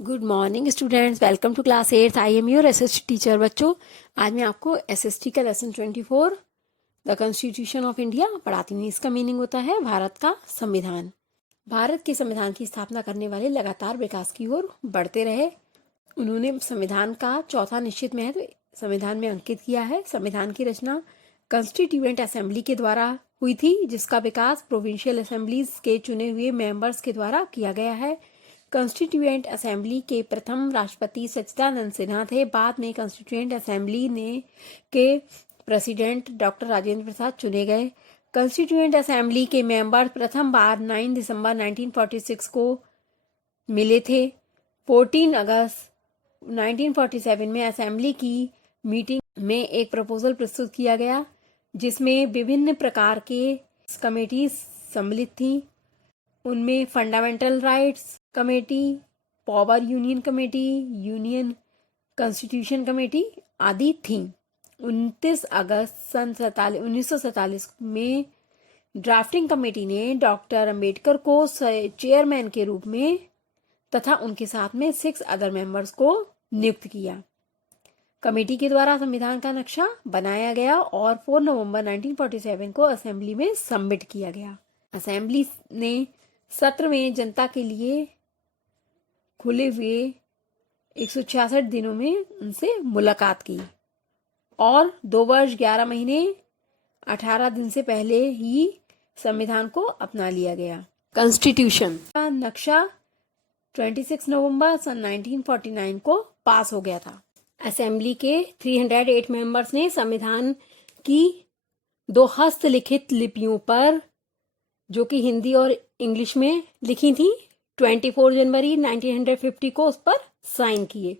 Good morning students, welcome to class 8। I am your SST teacher. बच्चों, आज मैं आपको एसएसटी का lesson 24 the constitution of India पढ़ाती हूँ। इसका मीनिंग होता है भारत का संविधान। भारत के संविधान की स्थापना करने वाले लगातार विकास की ओर बढ़ते रहे। उन्होंने संविधान का चौथा निश्चित महत्व संविधान में अंकित किया है। संविधान की रचना कॉन्स्टिट्यूएंट असेंबली के द्वारा हुई थी, जिसका विकास प्रोविंशियल असेंबलीज के चुने हुए मेंबर्स के द्वारा किया गया है। कॉन्स्टिट्यूएंट असेंबली के प्रथम राष्ट्रपति सच्चिदानंद सिन्हा थे। बाद में कॉन्स्टिट्यूएंट असेंबली के प्रेसिडेंट डॉक्टर राजेंद्र प्रसाद चुने गए। कॉन्स्टिट्यूएंट असेंबली के मेंबर प्रथम बार 9 दिसंबर 1946 को मिले थे। 14 अगस्त 1947 में असेंबली की मीटिंग में एक प्रपोजल प्रस्तुत किया गया, जिसमें विभिन्न प्रकार के कमेटी सम्मिलित थीं। उनमें fundamental rights committee, power union committee, union constitution committee आदि थीं। 29 अगस्त सन 1947 में ड्राफ्टिंग कमेटी ने डॉक्टर अंबेडकर को चेयरमैन के रूप में तथा उनके साथ में 6 अदर मेंबर्स को नियुक्त किया। कमेटी के द्वारा संविधान का नक्शा बनाया गया और 4 नवंबर 1947 को असेंबली में सबमिट किया गया। असेंबली ने सत्र में जनता के लिए खुले हुए 166 दिनों में उनसे मुलाकात की और 2 वर्ष 11 महीने 18 दिन से पहले ही संविधान को अपना लिया गया। कॉन्स्टिट्यूशन का नक्शा 26 नवंबर सन 1949 को पास हो गया था। असेंबली के 308 मेंबर्स ने संविधान की 2 हस्तलिखित लिपियों पर, जो कि हिंदी और इंग्लिश में लिखी थी, 24 जनवरी 1950 को उस पर साइन किए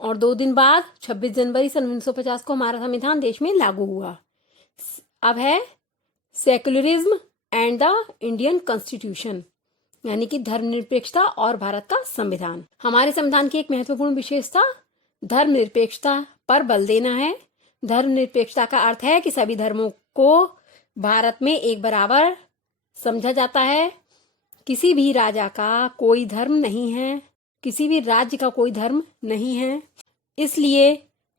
और 2 दिन बाद 26 जनवरी सन 1950 को हमारा संविधान देश में लागू हुआ। अब है secularism and the Indian constitution, यानी कि धर्मनिरपेक्षता और भारत का संविधान। हमारे संविधान की एक महत्वपूर्ण विशेषता धर्मनिरपेक्षता पर बल देना है। धर्मनिरपेक्षता का अर्थ है कि सभी धर्मों को भारत में एक बराबर समझा जाता है। किसी भी राजा का कोई धर्म नहीं है, किसी भी राज्य का कोई धर्म नहीं है, इसलिए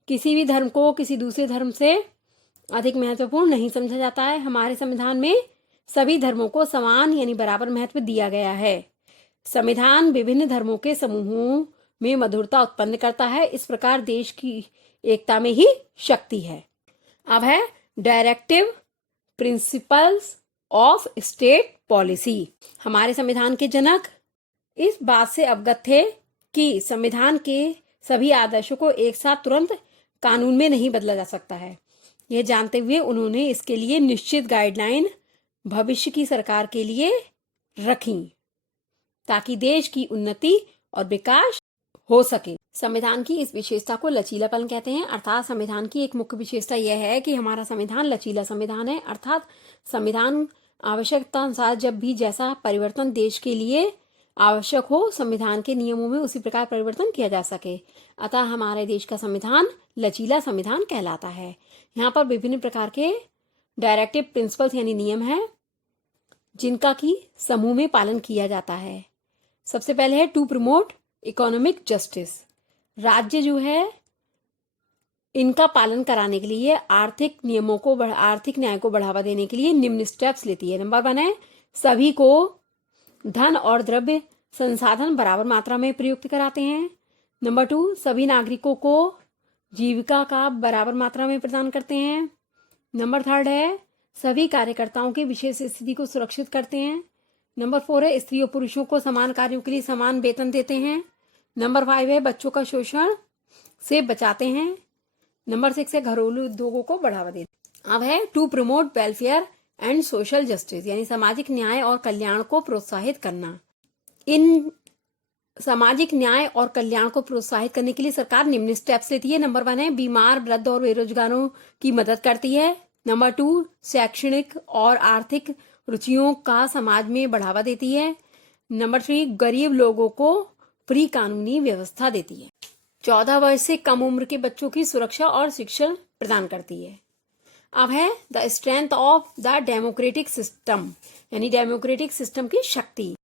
किसी भी धर्म को किसी दूसरे धर्म से अधिक महत्वपूर्ण नहीं समझा जाता है। हमारे संविधान में सभी धर्मों को समान यानी बराबर महत्व दिया गया है। संविधान विभिन्न धर्मों के समूहों में मधुरता उत्पन्न करता है। इस प्रकार देश की एकता में ही शक्ति है। अब है directive principles of state policy. हमारे संविधान के जनक इस बात से अवगत थे कि संविधान के सभी आदर्शों को एक साथ तुरंत कानून में नहीं बदला जा सकता है। यह जानते हुए उन्होंने इसके लिए निश्चित गाइडलाइन भविष्य की सरकार के लिए रखी, ताकि देश की उन्नति और विकास हो सके। संविधान की इस विशेषता को लचीलापन कहते हैं। अर्थात संविधान की एक मुख्य विशेषता यह है कि हमारा संविधान लचीला संविधान है। अर्थात संविधान आवश्यकता अनुसार जब भी जैसा परिवर्तन देश के लिए आवश्यक हो, संविधान के नियमों में उसी प्रकार परिवर्तन किया जा सके। अतः हमारे देश का संविधान लचीला संविधान कहलाता है। यहाँ पर विभिन्न प्रकार के डायरेक्टिव प्रिंसिपल्स यानी नियम हैं, जिनका की समूह में पालन किया जाता है। सबसे पहले है टू प्रमोट इकोनॉमिक जस्टिस। राज्य जो है, इनका पालन कराने के लिए आर्थिक न्याय को बढ़ावा देने के लिए निम्न स्टेप्स लेती है। नंबर 1 है सभी को धन और द्रव्य संसाधन बराबर मात्रा में प्रयुक्त कराते हैं। नंबर 2 सभी नागरिकों को जीविका का बराबर मात्रा में प्रदान करते हैं। नंबर 3 है सभी कार्यकर्ताओं की विशेष स्थिति को सुरक्षित करते हैं। नंबर 4 है स्त्री और पुरुषों को समान कार्यों के लिए समान वेतन देते हैं। नंबर 5 है बच्चों का शोषण से बचाते हैं। नंबर 6 है घरेलू उद्योगों को बढ़ावा देते। अब है to promote welfare and social justice, यानी सामाजिक न्याय और कल्याण को प्रोत्साहित करना। इन सामाजिक न्याय और कल्याण को प्रोत्साहित करने के लिए सरकार निम्न स्टेप्स लेती है। नंबर 1 है बीमार, वृद्ध और बेरोजगारों की मदद करती है। नंबर 2 शैक्षणिक और आर्थिक रुचियों का समाज में बढ़ावा देती है। नंबर 3 गरीब लोगों को फ्री कानूनी व्यवस्था देती है। 14 वर्ष से कम उम्र के बच्चों की सुरक्षा और शिक्षा प्रदान करती है। अब है the strength of the democratic system, यानी डेमोक्रेटिक सिस्टम की शक्ति।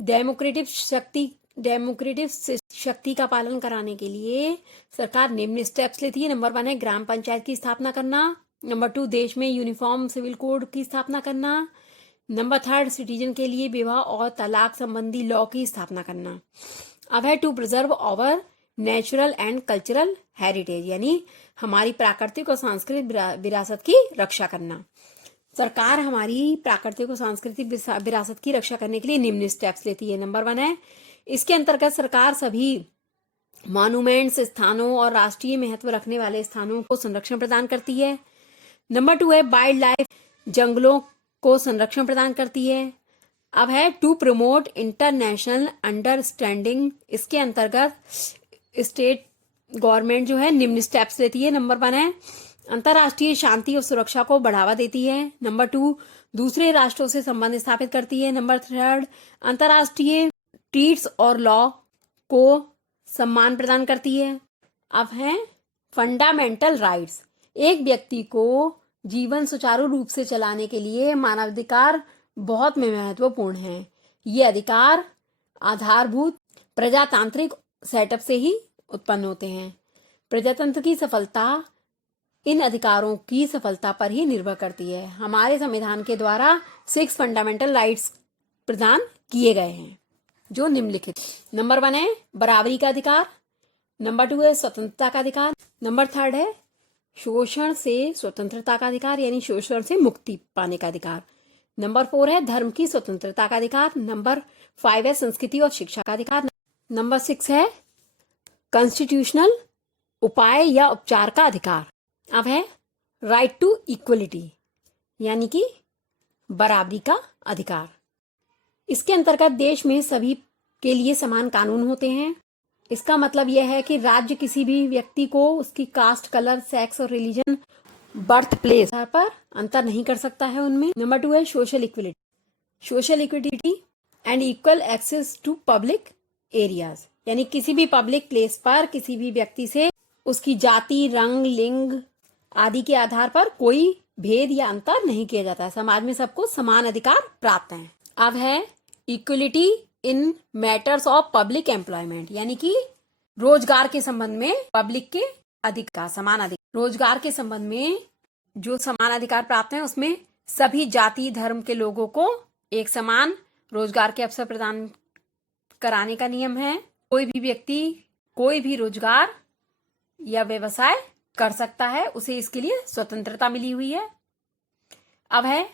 डेमोक्रेटिक शक्ति डेमोक्रेटिक शक्ति का पालन कराने के लिए सरकार निम्न स्टेप्स लेती है। नंबर 1 है ग्राम पंचायत की स्थापना करना। नंबर 2 देश में यूनिफॉर्म सिविल कोड की स्थापना करना। नंबर 3 सिटीजन के लिए विवाह और तलाक संबंधी लॉ की स्थापना करना। अब है to preserve our natural and cultural heritage, यानी हमारी प्राकृतिक और सांस्कृतिक विरासत की रक्षा करना। सरकार हमारी प्राकृतिक और सांस्कृतिक विरासत की रक्षा करने के लिए निम्न स्टेप्स लेती है। नंबर 1 है, इसके अंतर्गत सरकार सभी मॉन्यूमेंट्स, स्थानों और राष्ट्रीय महत्व रखने वाले स्थानों को संरक्षण प्रदान करती है। नंबर 2 है वाइल्ड लाइफ, जंगलों को संरक्षण प्रदान करती है। अब है टू प्रमोट इंटरनेशनल अंडरस्टैंडिंग, इसके अंतर्गत स्टेट गवर्नमेंट जो है निम्न स्टेप्स लेती है। नंबर 1 है अंतर्राष्ट्रीय शांति और सुरक्षा को बढ़ावा देती है। नंबर 2 दूसरे राष्ट्रों से संबंध स्थापित करती है। नंबर 3 अंतर्राष्ट्रीय ट्रीट्स और लॉ को सम्मान प्रदान करती है। अब है फंडामेंटल राइट्स, एक व्यक्ति को जीवन सुचारू रूप से चलाने के लिए मानवाधिकार बहुत महत्वपूर्ण है। ये अधिकार आधारभूत प्रजातांत्रिक सेटअप से ही उत्पन्न होते हैं। प्रजातंत्र की सफलता इन अधिकारों की सफलता पर ही निर्भर करती है। हमारे संविधान के द्वारा 6 फंडामेंटल राइट्स प्रदान किए गए हैं जो निम्नलिखित। नंबर 1 है बराबरी का अधिकार। नंबर 2 है स्वतंत्रता का अधिकार। नंबर 3 है शोषण से स्वतंत्रता का अधिकार, यानी शोषण से मुक्ति पाने का अधिकार। नंबर 4 है धर्म की स्वतंत्रता का अधिकार। नंबर 5 है संस्कृति और शिक्षा का अधिकार। नंबर 6 है कॉन्स्टिट्यूशनल उपाय या उपचार का अधिकार। अब है राइट टू इक्वलिटी, यानी कि बराबरी का अधिकार। इसके अंतर्गत देश में सभी के लिए समान कानून होते हैं। इसका मतलब यह है कि राज्य किसी भी व्यक्ति को उसकी कास्ट, कलर, सेक्स और रिलीजन, बर्थ प्लेस पर अंतर नहीं कर सकता है उनमें। नंबर 2 है social equality, social equity and equal access to public areas, यानी किसी भी पब्लिक प्लेस पर किसी भी व्यक्ति से उसकी जाति, रंग, लिंग आदि के आधार पर कोई भेद या अंतर नहीं किया जाता है। समाज में सबको समान अधिकार प्राप्त हैं। अब है equality in matters of public employment, यानी कि रोजगार के संबंध में पब्लिक के अधिकार, समान अधिकार। रोजगार के संबंध में जो समान अधिकार प्राप्त हैं उसमें सभी जाति, धर्म के लोगों को एक समान रोजगार के अवसर प्रदान कराने का नियम है। कोई भी व्यक्ति कोई भी रोजगार या व्यवसाय कर सकता है, उसे इसके लिए स्वतंत्रता मिली हुई है। अब है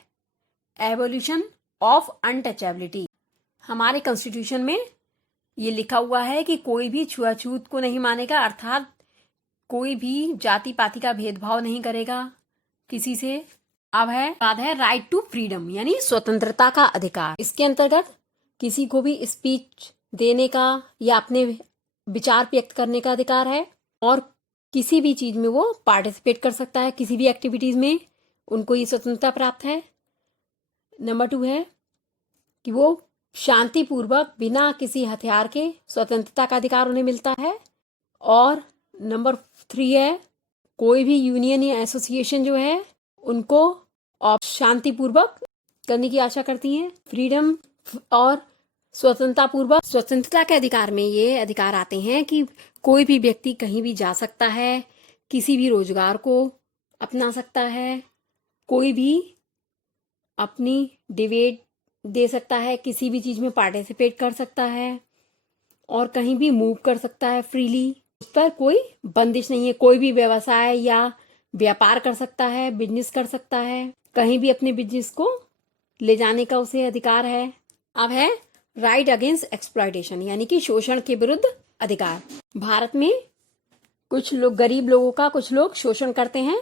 एवोल्यूशन ऑफ अनटचेबिलिटी। हमारे कॉन्स्टिट्यूशन में ये लिखा हुआ है कि कोई भी छुआछूत को नहीं मानेगा, अर्थात कोई भी जाति पाति का भेदभाव नहीं करेगा किसी से। अब है बाद है राइट टू फ्रीडम, यानी स्वतंत्रता का अधिकार। इसके अंतर्गत किसी को भी स्पीच देने का या अपने विचार व्यक्त करने का अधिकार है और किसी भी चीज में वो पार्टिसिपेट कर सकता है, किसी भी एक्टिविटीज में उनको ये स्वतंत्रता प्राप्त है। नंबर 2 है कि वो शांतिपूर्वक बिना किसी हथियार के स्वतंत्रता का अधिकार उन्हें मिलता है। और नंबर 3 है कोई भी यूनियन या एसोसिएशन जो है उनको शांतिपूर्वक करने की आशा करती हैं। फ्रीडम और स्वतंत्रता के अधिकार में ये अधिकार आते हैं कि कोई भी व्यक्ति कहीं भी जा सकता है, किसी भी रोजगार को अपना सकता है, कोई भी अपनी डिबेट दे सकता है, किसी भी चीज में पार्टिसिपेट कर सकता है और कहीं भी मूव कर सकता है फ्रीली। उस पर कोई बंदिश नहीं है। कोई भी व्यवसाय या व्यापार कर सकता है, बिजनेस कर सकता है, कहीं भी अपने बिजनेस को ले जाने का उसे अधिकार है। अब है राइट अगेंस्ट एक्सप्लॉयटेशन, यानी कि शोषण के विरुद्ध अधिकार। भारत में कुछ लोग, गरीब लोगों का कुछ लोग शोषण करते हैं,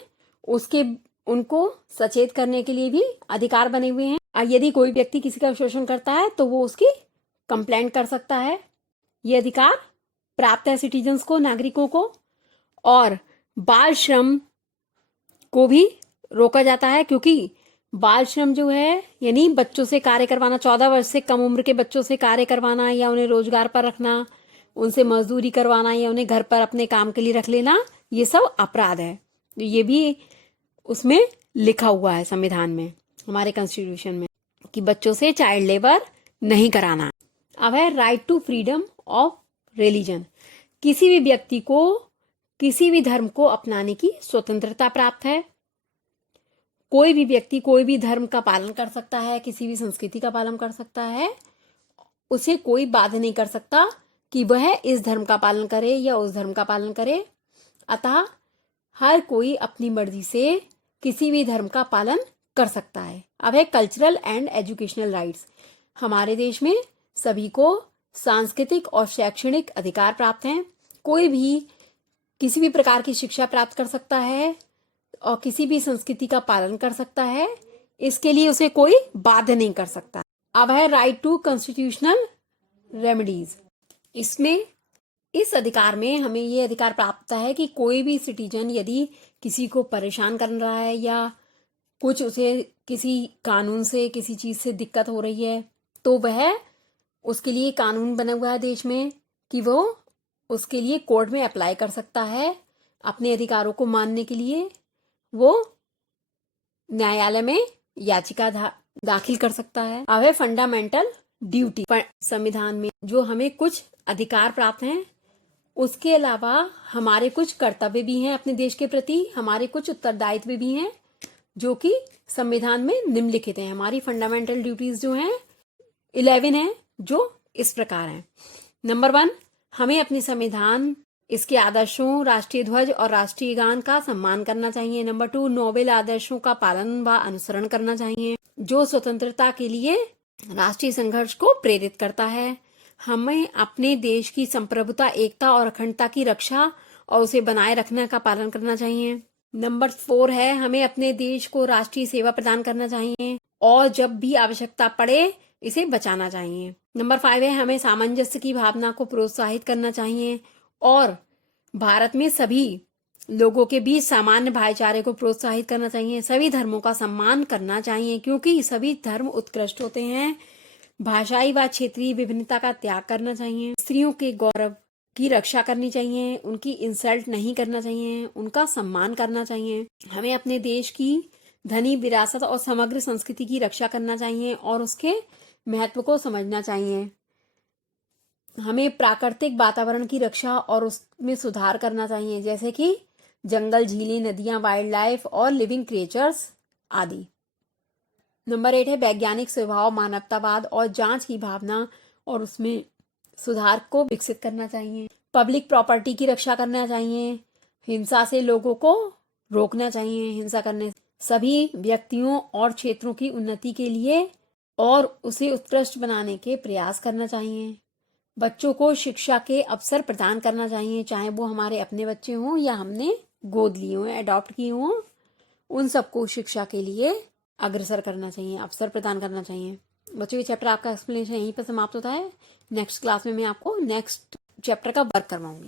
उनको सचेत करने के लिए भी अधिकार बने हुए हैं। और यदि कोई व्यक्ति किसी का शोषण करता है तो वो उसकी कंप्लेंट कर सकता है। ये अधिकार प्राप्त है सिटीजन्स को, नागरिकों को। और बाल श्रम को भी रोका जाता है, क्योंकि बाल श्रम जो है यानी बच्चों से कार्य करवाना, 14 वर्ष से कम उम्र के बच्चों से कार्य करवाना या उन्हें रोजगार पर रखना, उनसे मजदूरी करवाना या उन्हें घर पर अपने काम के लिए रख लेना, ये सब अपराध है। ये भी उसमें लिखा हुआ है संविधान में, हमारे कॉन्स्टिट्यूशन में, कि बच्चों से चाइल्ड लेबर नहीं कराना। अब है right to freedom of religion. किसी भी व्यक्ति को किसी भी धर्म को अपनाने की स्वतंत्रता प्राप्त है। कोई भी व्यक्ति कोई भी धर्म का पालन कर सकता है, किसी भी संस्कृति का पालन कर सकता है। उसे कोई बाध्य नहीं कर सकता कि वह इस धर्म का पालन करे या उस धर्म का पालन करे। अतः हर कोई अपनी मर्जी से किसी भी धर्म का पालन कर सकता है। अब है कल्चरल एंड एजुकेशनल राइट्स। हमारे देश में सभी को सांस्कृतिक और शैक्षणिक अधिकार प्राप्त हैं। कोई भी किसी भी प्रकार की शिक्षा प्राप्त कर सकता है और किसी भी संस्कृति का पालन कर सकता है। इसके लिए उसे कोई बाध्य नहीं कर सकता। अब है राइट टू कॉन्स्टिट्यूशनल रेमेडीज। इसमें इस अधिकार में हमें ये अधिकार प्राप्त है कि कोई भी सिटीजन यदि किसी को परेशान कर रहा है या कुछ उसे किसी कानून से किसी चीज से दिक्कत हो रही है तो वह उसके लिए कानून बना हुआ है देश में कि वो उसके लिए कोर्ट में अप्लाई कर सकता है। अपने अधिकारों को मानने के लिए वो न्यायालय में याचिका दाखिल कर सकता है। अब है फंडामेंटल ड्यूटी। संविधान में जो हमें कुछ अधिकार प्राप्त हैं, उसके अलावा हमारे कुछ कर्तव्य भी हैं अपने देश के प्रति, हमारे कुछ उत्तरदायित्व भी हैं जो कि संविधान में निम्नलिखित हैं। हमारी फंडामेंटल ड्यूटीज जो हैं 11 हैं, जो इस प्रकार हैं। नंबर 1, हमें अपने संविधान, इसके आदर्शों, राष्ट्रीय ध्वज और राष्ट्रीय गान का सम्मान करना चाहिए। नंबर 2, नोबेल आदर्शों का पालन व अनुसरण करना चाहिए जो स्वतंत्रता के लिए राष्ट्रीय संघर्ष को प्रेरित करता है। हमें अपने देश की संप्रभुता, एकता और अखंडता की रक्षा और उसे बनाए रखने का पालन करना चाहिए। नंबर 4 है, हमें अपने देश को राष्ट्रीय सेवा प्रदान करना चाहिए और जब भी आवश्यकता पड़े इसे बचाना चाहिए। नंबर 5 है, हमें सामंजस्य की भावना को प्रोत्साहित करना चाहिए और भारत में सभी लोगों के बीच सामान्य भाईचारे को प्रोत्साहित करना चाहिए। सभी धर्मों का सम्मान करना चाहिए क्योंकि सभी धर्म उत्कृष्ट होते हैं। भाषाई व क्षेत्रीय विभिन्नता का त्याग करना चाहिए। स्त्रियों के गौरव की रक्षा करनी चाहिए, उनकी इंसल्ट नहीं करना चाहिए, उनका सम्मान करना चाहिए। हमें अपने देश की धनी विरासत और समग्र संस्कृति की रक्षा करना चाहिए और उसके महत्व को समझना चाहिए। हमें प्राकृतिक वातावरण की रक्षा और उसमें सुधार करना चाहिए, जैसे कि जंगल, झीलें, नदियां, वाइल्ड लाइफ और लिविंग क्रिएचर्स आदि। नंबर 8 है, वैज्ञानिक स्वभाव, मानवतावाद और जांच की भावना और उसमें सुधार को विकसित करना चाहिए। पब्लिक प्रॉपर्टी की रक्षा करना चाहिए। हिंसा से लोगों को रोकना चाहिए। हिंसा करने सभी व्यक्तियों और क्षेत्रों की उन्नति के लिए और उसे उत्कृष्ट बनाने के प्रयास करना चाहिए। बच्चों को शिक्षा के अवसर प्रदान करना चाहिए, चाहे वो हमारे अपने बच्चे हों या हमने गोद लिए हों, अडॉप्ट किए हों। उन सबको शिक्षा के लिए अग्रसर करना चाहिए, अवसर प्रदान करना चाहिए। बच्चों, ये चैप्टर आपका एक्सप्लेनेशन यहीं पर समाप्त होता है। नेक्स्ट क्लास में मैं आपको नेक्स्ट चैप्टर का वर्क करवाऊंगी।